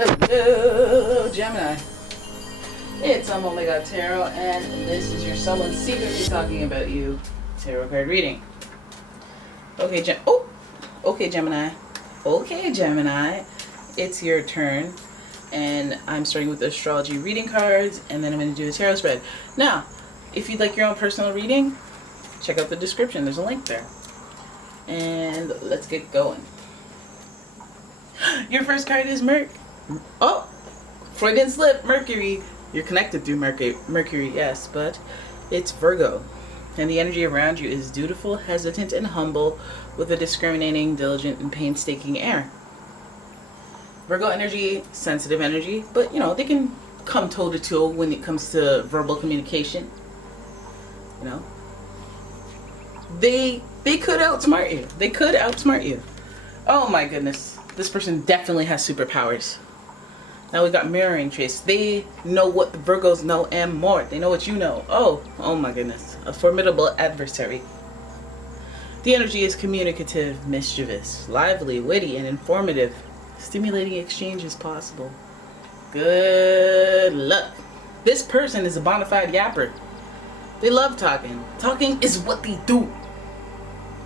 Hello, Gemini. It's umomgtarot, and this is your someone secretly talking about you tarot card reading. Okay, Gemini. Okay, Gemini. It's your turn, and I'm starting with the astrology reading cards, and then I'm going to do a tarot spread. Now, if you'd like your own personal reading, check out the description. There's a link there. And let's get going. Your first card is Freudian slip, Mercury. You're connected through Mercury, yes, but it's Virgo. And the energy around you is dutiful, hesitant, and humble with a discriminating, diligent, and painstaking air. Virgo energy, sensitive energy, but they can come toe to toe when it comes to verbal communication. They could outsmart you. They could outsmart you. Oh my goodness. This person definitely has superpowers. Now we got mirroring traits. They know what the Virgos know and more. They know what you know. Oh my goodness. A formidable adversary. The energy is communicative, mischievous, lively, witty, and informative. Stimulating exchange is possible. Good luck. This person is a bona fide yapper. They love talking. Talking is what they do.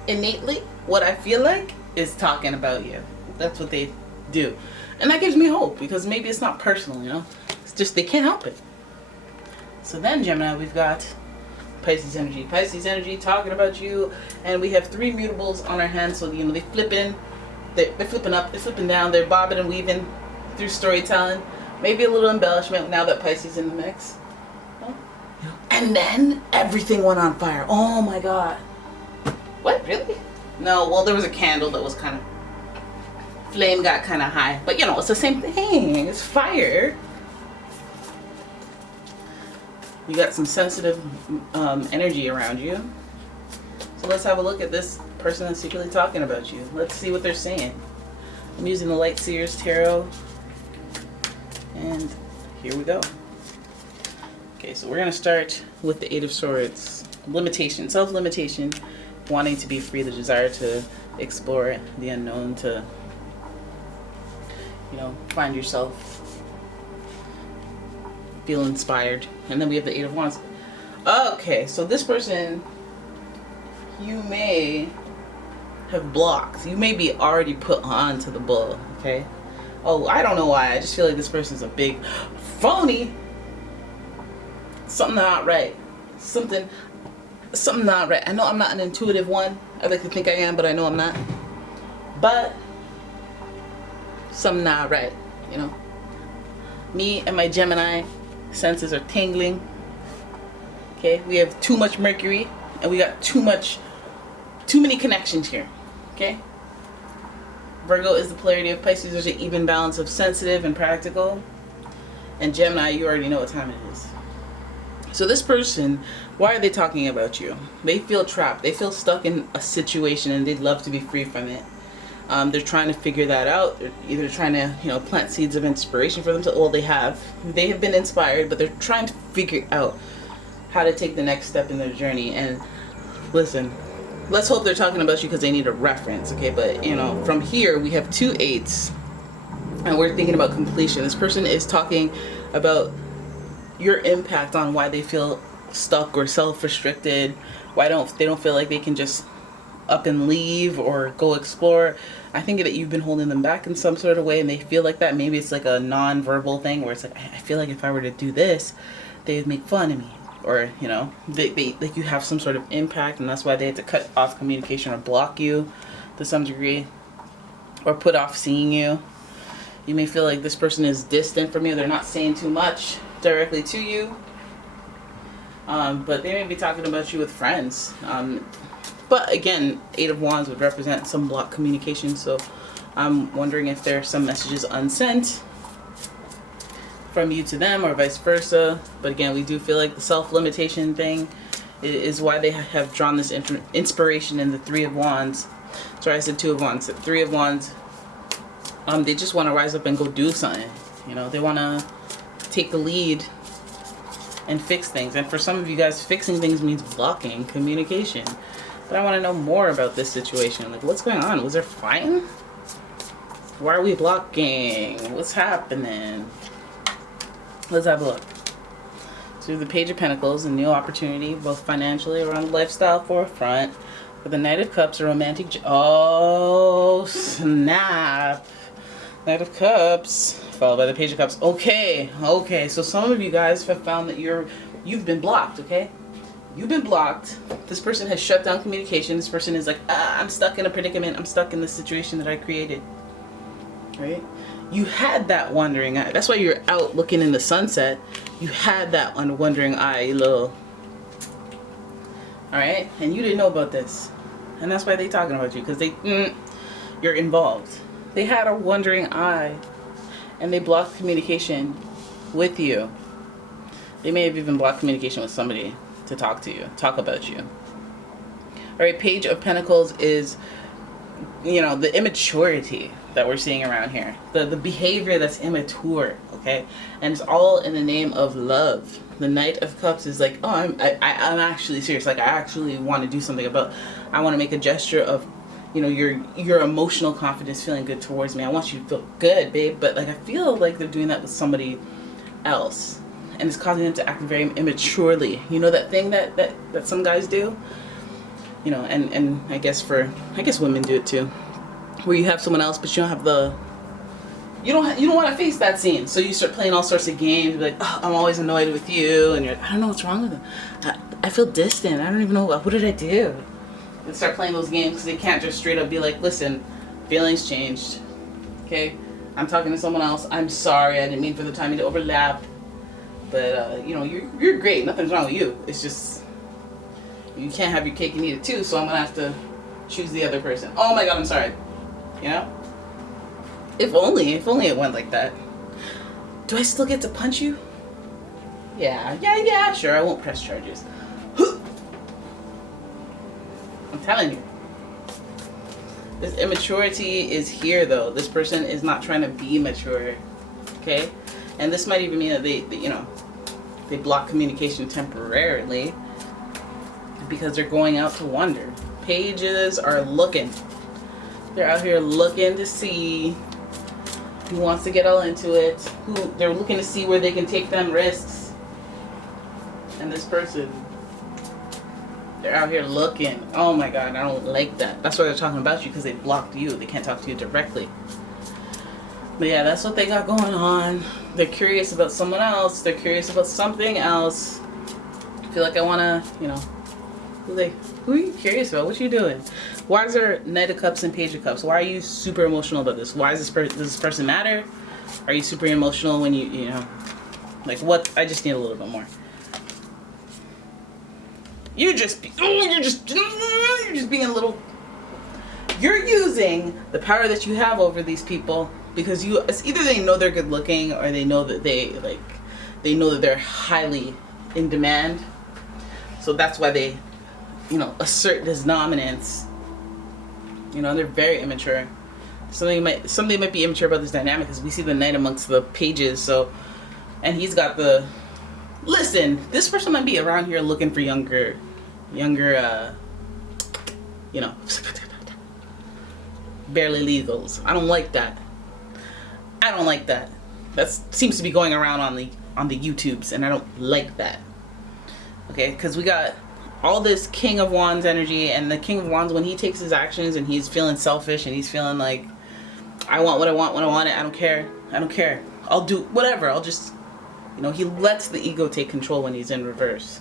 Innately, what I feel like is talking about you. That's what they do. And that gives me hope, because maybe it's not personal, It's just they can't help it. So then, Gemini, we've got Pisces energy. Pisces energy talking about you. And we have 3 mutables on our hands. So, they flip in. They're flipping up. They're flipping down. They're bobbing and weaving through storytelling. Maybe a little embellishment now that Pisces is in the mix. And then everything went on fire. Oh my God. What? Really? No, well, there was a candle that was kind of... Flame got kind of high. But, it's the same thing. It's fire. You got some sensitive energy around you. So let's have a look at this person that's secretly talking about you. Let's see what they're saying. I'm using the Light Seers Tarot. And here we go. Okay, so we're going to start with the 8 of Swords. Limitation, self-limitation, wanting to be free, the desire to explore the unknown, to, find yourself, feel inspired. And then we have the 8 of Wands. Okay, so this person, you may have blocks. You may be already put on to the bull, okay? Oh, I don't know why. I just feel like this person's a big phony. Something not right. Something not right. I know I'm not an intuitive one. I like to think I am, but I know I'm not. But something not right, Me and my Gemini senses are tingling. Okay, we have too much Mercury, and we got too many connections here. Okay. Virgo is the polarity of Pisces. There's an even balance of sensitive and practical. And Gemini, you already know what time it is. So this person, why are they talking about you? They feel trapped. They feel stuck in a situation, and they'd love to be free from it. They're trying to figure that out. They're either trying to, plant seeds of inspiration for themselves. Well, they have been inspired, but they're trying to figure out how to take the next step in their journey. And listen, let's hope they're talking about you because they need a reference, okay? But, from here, we have 2 8s, and we're thinking about completion. This person is talking about your impact on why they feel stuck or self-restricted, why they don't feel like they can just up and leave or go explore. I think that you've been holding them back in some sort of way, and they feel like that. Maybe it's like a non-verbal thing where it's like, I feel like if I were to do this, they would make fun of me, or they like you have some sort of impact, and that's why they had to cut off communication or block you to some degree, or put off seeing you. You may feel like this person is distant from you. They're not saying too much directly to you, but they may be talking about you with friends. But again, 8 of Wands would represent some blocked communication, so I'm wondering if there are some messages unsent from you to them or vice versa. But again, we do feel like the self-limitation thing is why they have drawn this inspiration in the 3 of Wands. Sorry, I said 2 of Wands. 3 of Wands, they just want to rise up and go do something. They want to take the lead and fix things. And for some of you guys, fixing things means blocking communication. But I want to know more about this situation. Like, what's going on? Was there fighting? Why are we blocking? What's happening? Let's have a look. So the Page of Pentacles, a new opportunity, both financially or on the lifestyle forefront. With the Knight of Cups, a romantic... Oh, snap. Knight of Cups, followed by the Page of Cups. Okay, okay. So some of you guys have found that you've been blocked, okay? You've been blocked. This person has shut down communication. This person is like, I'm stuck in a predicament. I'm stuck in the situation that I created. Right? You had that wandering eye. That's why you're out looking in the sunset. You had that wandering eye, little. Alright? And you didn't know about this. And that's why they're talking about you. Because you're involved. They had a wandering eye. And they blocked communication with you. They may have even blocked communication with somebody to talk to you. Talk about you. Alright, Page of Pentacles is, the immaturity that we're seeing around here. The behavior that's immature, okay? And it's all in the name of love. The Knight of Cups is like, I'm actually serious. Like, I actually want to do something about, I want to make a gesture of, your emotional confidence feeling good towards me. I want you to feel good, babe. But, like, I feel like they're doing that with somebody else. And it's causing them to act very immaturely. You know that thing that some guys do? And I guess women do it too. Where you have someone else, but you don't have you don't want to face that scene, so you start playing all sorts of games. Like, oh, I'm always annoyed with you, and I don't know what's wrong with them. I feel distant. I don't even know what did I do. And start playing those games because they can't just straight up be like, listen, feelings changed. Okay, I'm talking to someone else. I'm sorry, I didn't mean for the timing to overlap. But you're great. Nothing's wrong with you. It's just you can't have your cake and eat it too. So I'm gonna have to choose the other person. Oh my God, I'm sorry. If only it went like that. Do I still get to punch you? Yeah, sure, I won't press charges. I'm telling you. This immaturity is here though. This person is not trying to be mature. Okay? And this might even mean that they block communication temporarily because they're going out to wander. Pages are looking. They're out here looking to see who wants to get all into it. They're looking to see where they can take them risks. And this person, they're out here looking. Oh my God, I don't like that. That's why they're talking about you, because they blocked you. They can't talk to you directly. But yeah, that's what they got going on. They're curious about someone else. They're curious about something else. I feel like I want to, who are you curious about? What you doing? Why is there Knight of Cups and Page of Cups? Why are you super emotional about this? Why does this person matter? Are you super emotional when like what? I just need a little bit more. You're just being a little. You're using the power that you have over these people because it's either they know they're good looking or they know that they know that they're highly in demand. So that's why they assert this dominance. They're very immature. Something might be immature about this dynamic because we see the Knight amongst the pages. So, and he's got listen, this person might be around here looking for younger, barely legals. I don't like that. That seems to be going around on the YouTubes, and I don't like that. Okay, because we got all this King of Wands energy, and the King of Wands, when he takes his actions and he's feeling selfish and he's feeling like, I want what I want when I want it, I don't care. I'll do whatever. I'll just, he lets the ego take control when he's in reverse.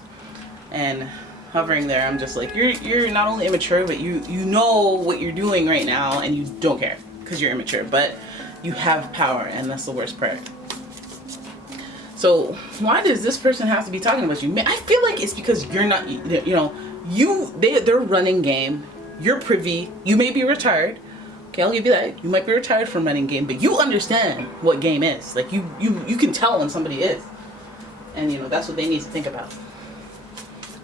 And hovering there, I'm just like, you're not only immature, but you know what you're doing right now, and you don't care because you're immature, but you have power, and that's the worst part. So why does this person have to be talking about you? I feel like it's because you're not, they're running game. You're privy. You may be retired. Okay, I'll give you that. You might be retired from running game, but you understand what game is. Like you can tell when somebody is. And that's what they need to think about.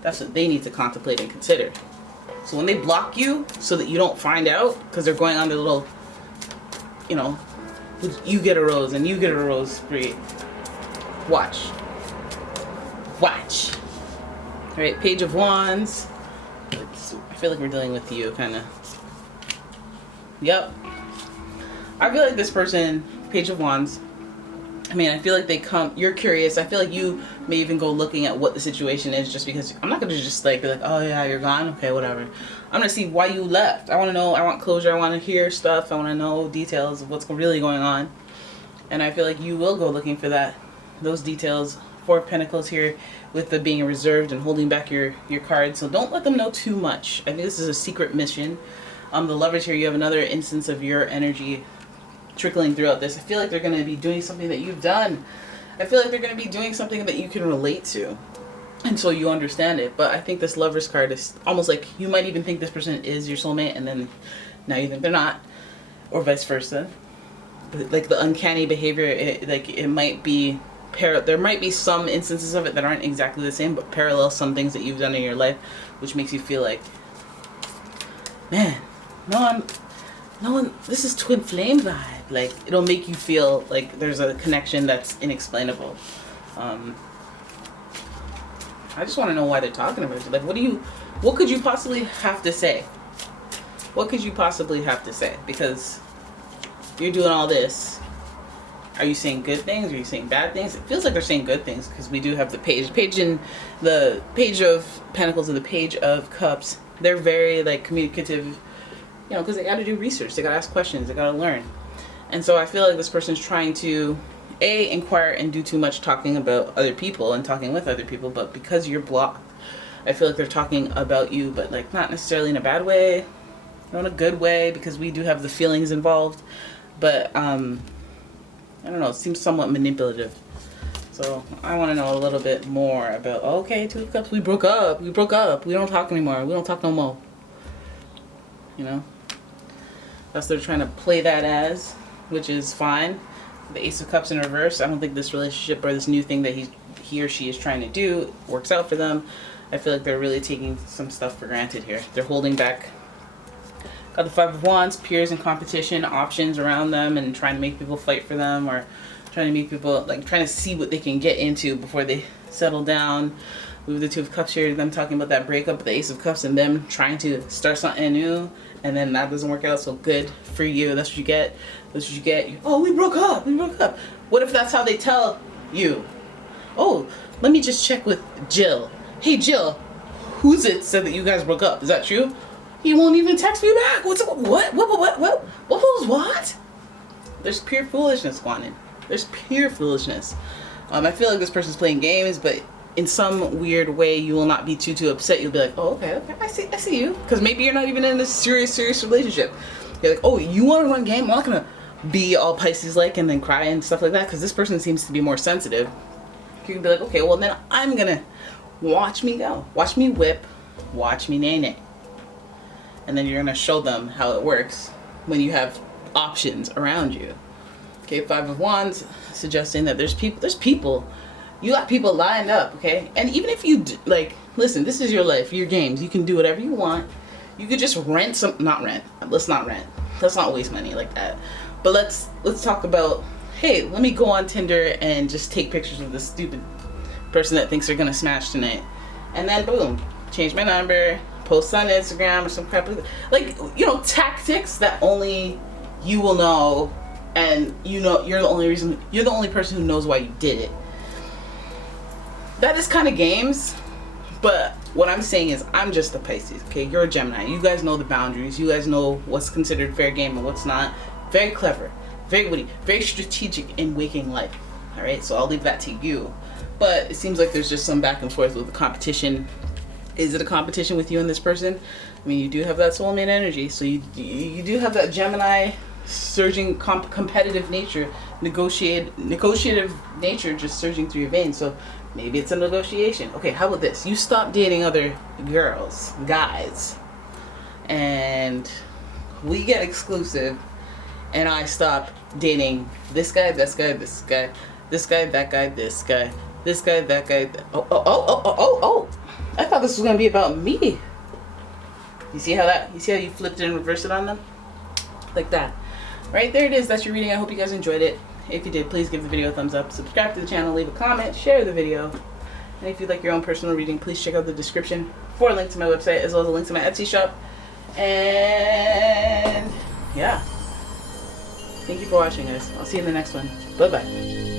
That's what they need to contemplate and consider. So when they block you so that you don't find out, because they're going on their little, you get a rose and you get a rose spree. Watch. Alright, Page of Wands. I feel like we're dealing with you, kind of. Yep. I feel like this person, Page of Wands, I mean, I feel like they come, you're curious. I feel like you may even go looking at what the situation is, just because I'm not going to just like be like, oh yeah, you're gone. Okay, whatever. I'm going to see why you left. I want to know, I want closure. I want to hear stuff. I want to know details of what's really going on. And I feel like you will go looking for those details. Four of Pentacles here with the being reserved and holding back your cards. So don't let them know too much. I think this is a secret mission. The Lovers here, you have another instance of your energy trickling throughout this. I feel like they're going to be doing something that you've done. I feel like they're going to be doing something that you can relate to, and so you understand it. But I think this Lovers card is almost like you might even think this person is your soulmate, and then now you think they're not, or vice versa. But like the uncanny behavior, it might be there might be some instances of it that aren't exactly the same, but parallel some things that you've done in your life, which makes you feel like, man, no one, this is twin flame vibe. Like, it'll make you feel like there's a connection that's inexplainable. I just want to know why they're talking about it. Like, what could you possibly have to say? What could you possibly have to say? Because you're doing all this. Are you saying good things? Are you saying bad things? It feels like they're saying good things, because we do have the page in the Page of Pentacles and the Page of Cups. They're very like communicative, you know, because they got to do research. They got to ask questions. They got to learn. And so I feel like this person's trying to inquire and do too much talking about other people and talking with other people, but because you're blocked, I feel like they're talking about you, but like not necessarily in a bad way, not in a good way, because we do have the feelings involved. But I don't know, it seems somewhat manipulative. So I want to know a little bit more about, okay, Two of Cups, we broke up, we don't talk anymore, we don't talk no more. You know, that's what they're trying to play that as, which is fine. The Ace of Cups in reverse, I don't think this relationship or this new thing that he or she is trying to do works out for them. I feel like they're really taking some stuff for granted here. They're holding back. Got the Five of Wands, peers and competition, options around them, and trying to make people fight for them, or trying to make people, like, trying to see what they can get into before they settle down. We have the Two of Cups here, them talking about that breakup, the Ace of Cups, and them trying to start something new, and then that doesn't work out, so good for you. That's what you get. That's what you get. Oh, we broke up. We broke up. What if that's how they tell you? Oh, let me just check with Jill. Hey, Jill, who's it said that you guys broke up? Is that true? He won't even text me back. What's up? What? There's pure foolishness going on. There's pure foolishness. I feel like this person's playing games, but in some weird way, you will not be too upset. You'll be like, oh, okay, I see you. Because maybe you're not even in this serious relationship. You're like, oh, you want to run game? I'm not gonna be all Pisces-like and then cry and stuff like that, because this person seems to be more sensitive. You can be like, okay, well then I'm gonna watch me go. Watch me whip. Watch me nay. And then you're gonna show them how it works when you have options around you. Okay, Five of Wands, suggesting that there's people. You got people lined up, okay? And even if you, listen, this is your life, your games. You can do whatever you want. You could just rent not rent. Let's not rent. Let's not waste money like that. But let's talk about, hey, let me go on Tinder and just take pictures of this stupid person that thinks they're gonna smash tonight. And then boom, change my number, post on Instagram or some crap. Like, you know, tactics that only you will know, and you know you're the only person who knows why you did it. That is kind of games, but what I'm saying is I'm just a Pisces, okay? You're a Gemini. You guys know the boundaries. You guys know what's considered fair game and what's not. Very clever, very witty, very strategic in waking life, all right? So I'll leave that to you. But it seems like there's just some back and forth with the competition. Is it a competition with you and this person? I mean, you do have that soulmate energy, so you do have that Gemini surging competitive nature, negotiative nature just surging through your veins. So maybe it's a negotiation. Okay, how about this? You stop dating other guys, and we get exclusive, and I stop dating this guy, that guy, that guy. Oh. I thought this was gonna be about me. You see how you flipped it and reversed it on them? Like that. Right, there it is. That's your reading. I hope you guys enjoyed it. If you did, please give the video a thumbs up, subscribe to the channel, leave a comment, share the video. And if you'd like your own personal reading, please check out the description for a link to my website, as well as a link to my Etsy shop. And yeah. Thank you for watching, guys. I'll see you in the next one. Bye bye.